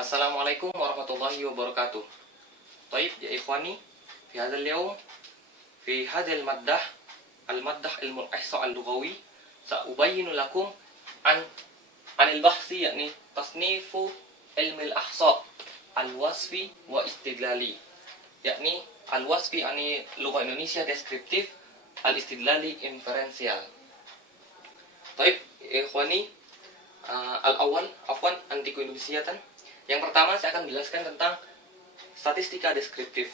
Assalamualaikum warahmatullahi wabarakatuh. طيب يا إخواني، في هذا اليوم في هذا المادة علم الإحصاء اللغوي سأبين لكم عن البحث يعني تصنيف علم الإحصاء الوصفي واستدلالي. يعني الوصفي يعني لغة Indonesia deskriptif, al-istidlali inferensial. طيب يا إخواني، al-awwal afwan antiku Indonesiatan. Yang pertama saya akan menjelaskan tentang statistika deskriptif.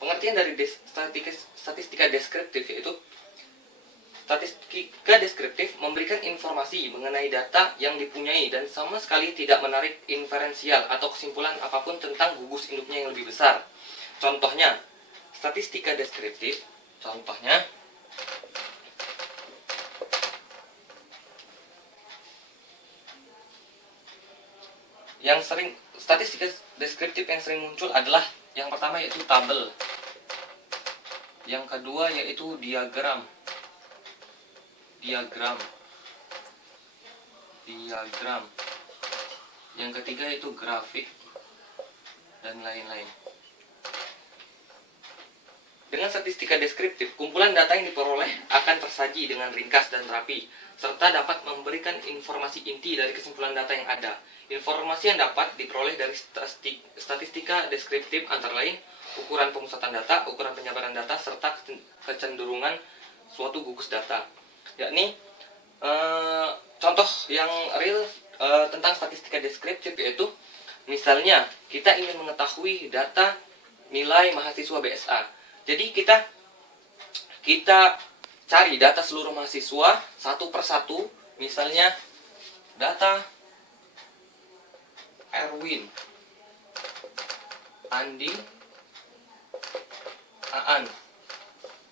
Pengertian dari statistika deskriptif yaitu statistika deskriptif memberikan informasi mengenai data yang dipunyai dan sama sekali tidak menarik inferensial atau kesimpulan apapun tentang gugus induknya yang lebih besar. Contohnya, statistika deskriptif, contohnya statistika deskriptif yang sering muncul adalah yang pertama yaitu tabel, yang kedua yaitu diagram, yang ketiga yaitu grafik, dan lain-lain. Dengan statistika deskriptif, kumpulan data yang diperoleh akan tersaji dengan ringkas dan rapi, serta dapat memberikan informasi inti dari kesimpulan data yang ada. Informasi yang dapat diperoleh dari statistika deskriptif antara lain ukuran pemusatan data, ukuran penyebaran data, serta kecenderungan suatu gugus data. Yakni contoh yang real tentang statistika deskriptif yaitu misalnya kita ingin mengetahui data nilai mahasiswa BSA. Jadi kita cari data seluruh mahasiswa satu persatu, misalnya data Erwin, Andi, Aan,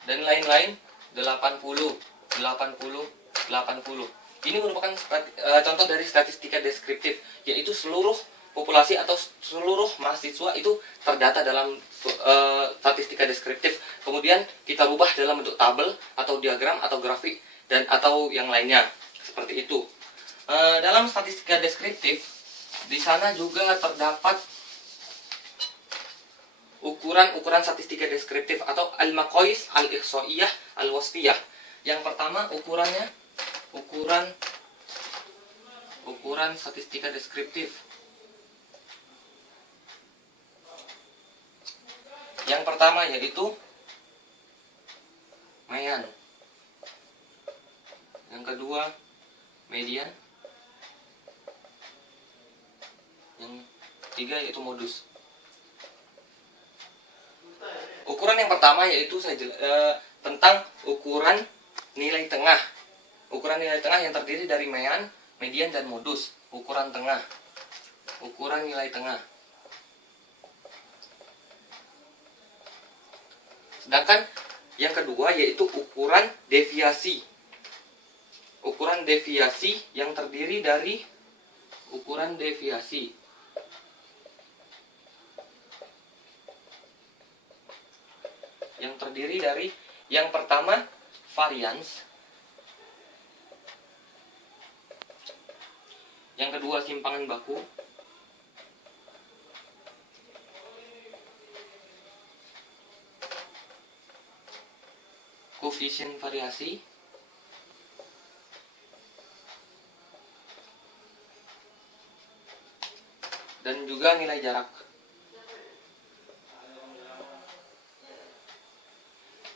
dan lain-lain 80. Ini merupakan contoh dari statistika deskriptif, yaitu seluruh populasi atau seluruh mahasiswa itu terdata dalam statistika deskriptif. Kemudian kita rubah dalam bentuk tabel atau diagram atau grafik dan atau yang lainnya seperti itu. Dalam statistika deskriptif di sana juga terdapat ukuran statistika deskriptif atau al-maqais al-ihsaiyah al-wasfiyah. Yang pertama ukuran statistika deskriptif. Yang pertama yaitu mean. Yang kedua median. Yang ketiga yaitu modus. Ukuran yang pertama yaitu tentang ukuran nilai tengah. Ukuran nilai tengah yang terdiri dari mean, median, dan modus. Ukuran nilai tengah. Sedangkan yang kedua yaitu ukuran deviasi. Ukuran deviasi yang terdiri dari ukuran deviasi. Yang terdiri dari yang pertama variance, yang kedua simpangan baku, koefisien variasi, dan juga nilai jarak.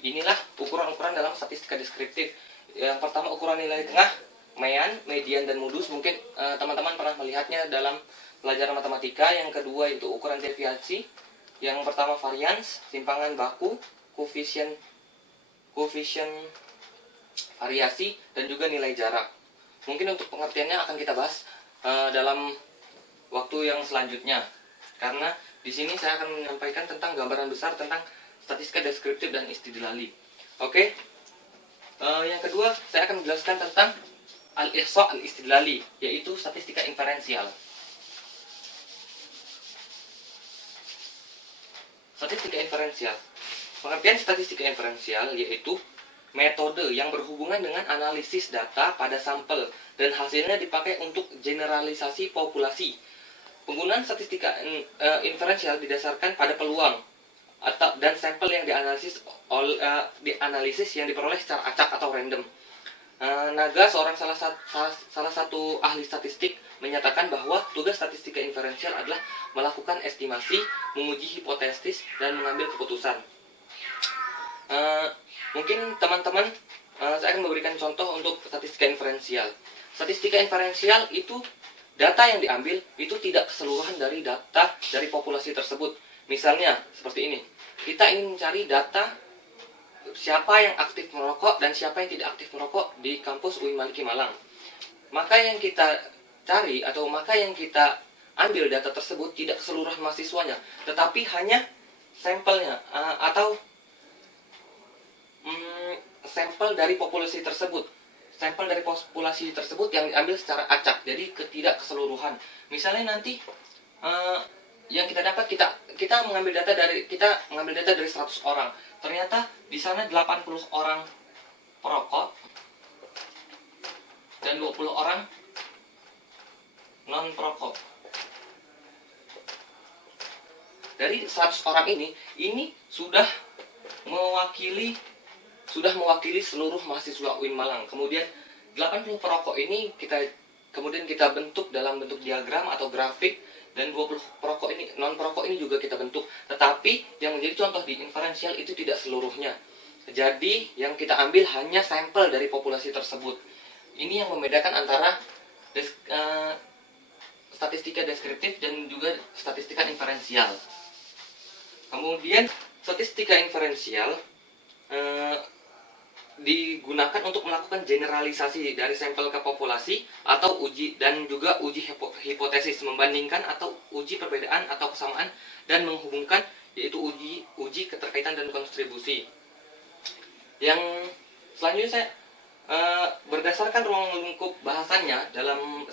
Inilah ukuran-ukuran dalam statistika deskriptif. Yang pertama ukuran nilai tengah, mean, median, dan modus. Mungkin teman-teman pernah melihatnya dalam pelajaran matematika. Yang kedua itu ukuran deviasi. Yang pertama variance, simpangan baku, koefisien variasi, dan juga nilai jarak. Mungkin untuk pengertiannya akan kita bahas dalam waktu yang selanjutnya, karena di sini saya akan menyampaikan tentang gambaran besar tentang statistika deskriptif dan istidlali. Oke. Yang kedua saya akan menjelaskan tentang al-ihsa al-istidlali, yaitu statistika inferensial. Statistika inferensial. Pengertian statistika inferensial yaitu metode yang berhubungan dengan analisis data pada sampel dan hasilnya dipakai untuk generalisasi populasi. Penggunaan statistika inferensial didasarkan pada peluang dan sampel yang dianalisis yang diperoleh secara acak atau random. Naga, salah satu ahli statistik, menyatakan bahwa tugas statistika inferensial adalah melakukan estimasi, menguji hipotesis, dan mengambil keputusan. Mungkin teman-teman, saya akan memberikan contoh untuk statistika inferensial. Statistika inferensial itu data yang diambil itu tidak keseluruhan dari data dari populasi tersebut. Misalnya seperti ini, kita ingin mencari data siapa yang aktif merokok dan siapa yang tidak aktif merokok di kampus UIN Maliki Malang. Maka yang kita cari atau maka yang kita ambil data tersebut tidak keseluruhan mahasiswanya, tetapi hanya sampelnya atau sampel dari populasi tersebut. Sampel dari populasi tersebut yang diambil secara acak, jadi tidak keseluruhan. Misalnya nanti yang kita dapat, kita mengambil data dari 100 orang. Ternyata di sana 80 orang perokok dan 20 orang non perokok. Dari 100 orang ini sudah mewakili seluruh mahasiswa UIN Malang. Kemudian 80 perokok ini kemudian kita bentuk dalam bentuk diagram atau grafik, dan 20 perokok ini, non perokok ini juga kita bentuk. Tetapi yang menjadi contoh di inferensial itu tidak seluruhnya. Jadi yang kita ambil hanya sampel dari populasi tersebut. Ini yang membedakan antara statistika deskriptif dan juga statistika inferensial. Kemudian statistika inferensial digunakan untuk melakukan generalisasi dari sampel ke populasi atau uji hipotesis, membandingkan atau uji perbedaan atau kesamaan dan menghubungkan, yaitu uji keterkaitan dan kontribusi. Yang selanjutnya saya berdasarkan ruang lingkup bahasannya dalam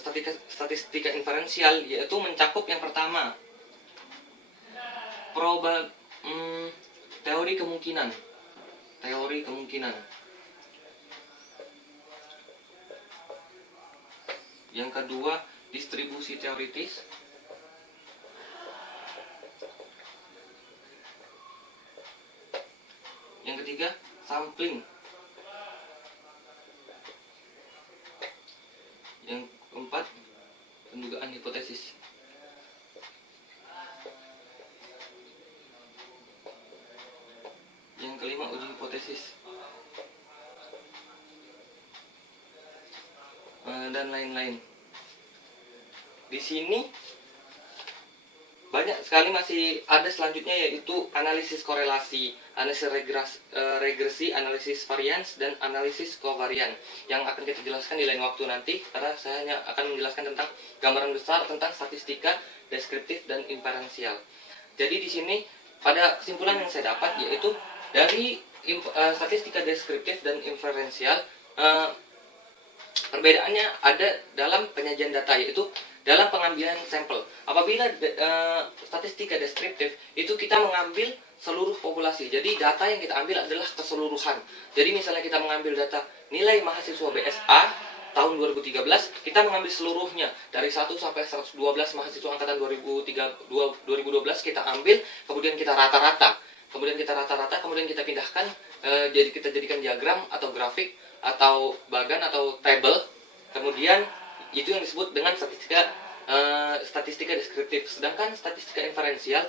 statistika inferensial, yaitu mencakup yang pertama teori kemungkinan. Yang kedua, distribusi teoritis. Yang ketiga, sampling. Yang keempat, pendugaan hipotesis. Yang kelima, uji hipotesis. Dan lain-lain. Di sini banyak sekali masih ada selanjutnya, yaitu analisis korelasi, analisis regresi, analisis varians, dan analisis kovarian, yang akan kita jelaskan di lain waktu nanti, karena saya hanya akan menjelaskan tentang gambaran besar tentang statistika deskriptif dan inferensial. Jadi di sini pada kesimpulan yang saya dapat, yaitu dari statistika deskriptif dan inferensial, perbedaannya ada dalam penyajian data, yaitu dalam pengambilan sampel. Apabila statistika deskriptif itu kita mengambil seluruh populasi, jadi data yang kita ambil adalah keseluruhan. Jadi misalnya kita mengambil data nilai mahasiswa BSA tahun 2013, kita mengambil seluruhnya dari 1 sampai 112 mahasiswa angkatan 2012 kita ambil, kemudian kita rata-rata, kemudian kita pindahkan, jadi kita jadikan diagram atau grafik atau bagan atau table. Kemudian itu yang disebut dengan statistika deskriptif. Sedangkan statistika inferensial,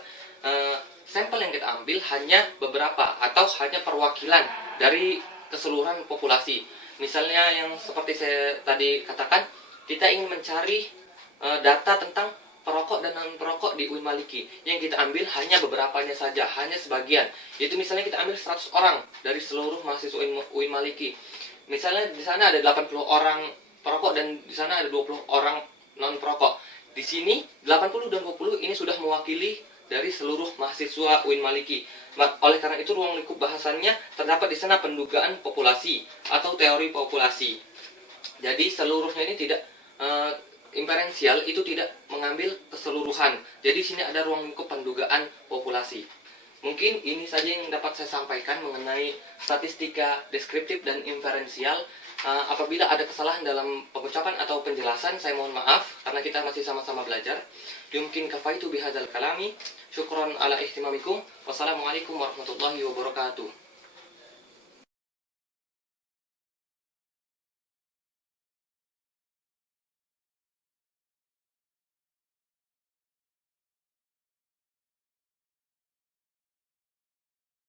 sampel yang kita ambil hanya beberapa atau hanya perwakilan dari keseluruhan populasi. Misalnya yang seperti saya tadi katakan, kita ingin mencari data tentang perokok dan non perokok di UIN Maliki. Yang kita ambil hanya beberapanya saja, hanya sebagian. Yaitu misalnya kita ambil 100 orang dari seluruh mahasiswa UIN Maliki. Misalnya di sana ada 80 orang perokok dan di sana ada 20 orang non perokok. Di sini 80 dan 20 ini sudah mewakili dari seluruh mahasiswa UIN Maliki. Oleh karena itu ruang lingkup bahasannya terdapat di sana pendugaan populasi atau teori populasi. Jadi seluruhnya ini tidak inferensial itu tidak mengambil keseluruhan. Jadi di sini ada ruang lingkup pendugaan populasi. Mungkin ini saja yang dapat saya sampaikan mengenai statistika deskriptif dan inferensial. Apabila ada kesalahan dalam pengucapan atau penjelasan, saya mohon maaf karena kita masih sama-sama belajar. Yumkin kafaitu bihadzal kalami. Syukron ala ihtimamikum. Wassalamualaikum warahmatullahi wabarakatuh.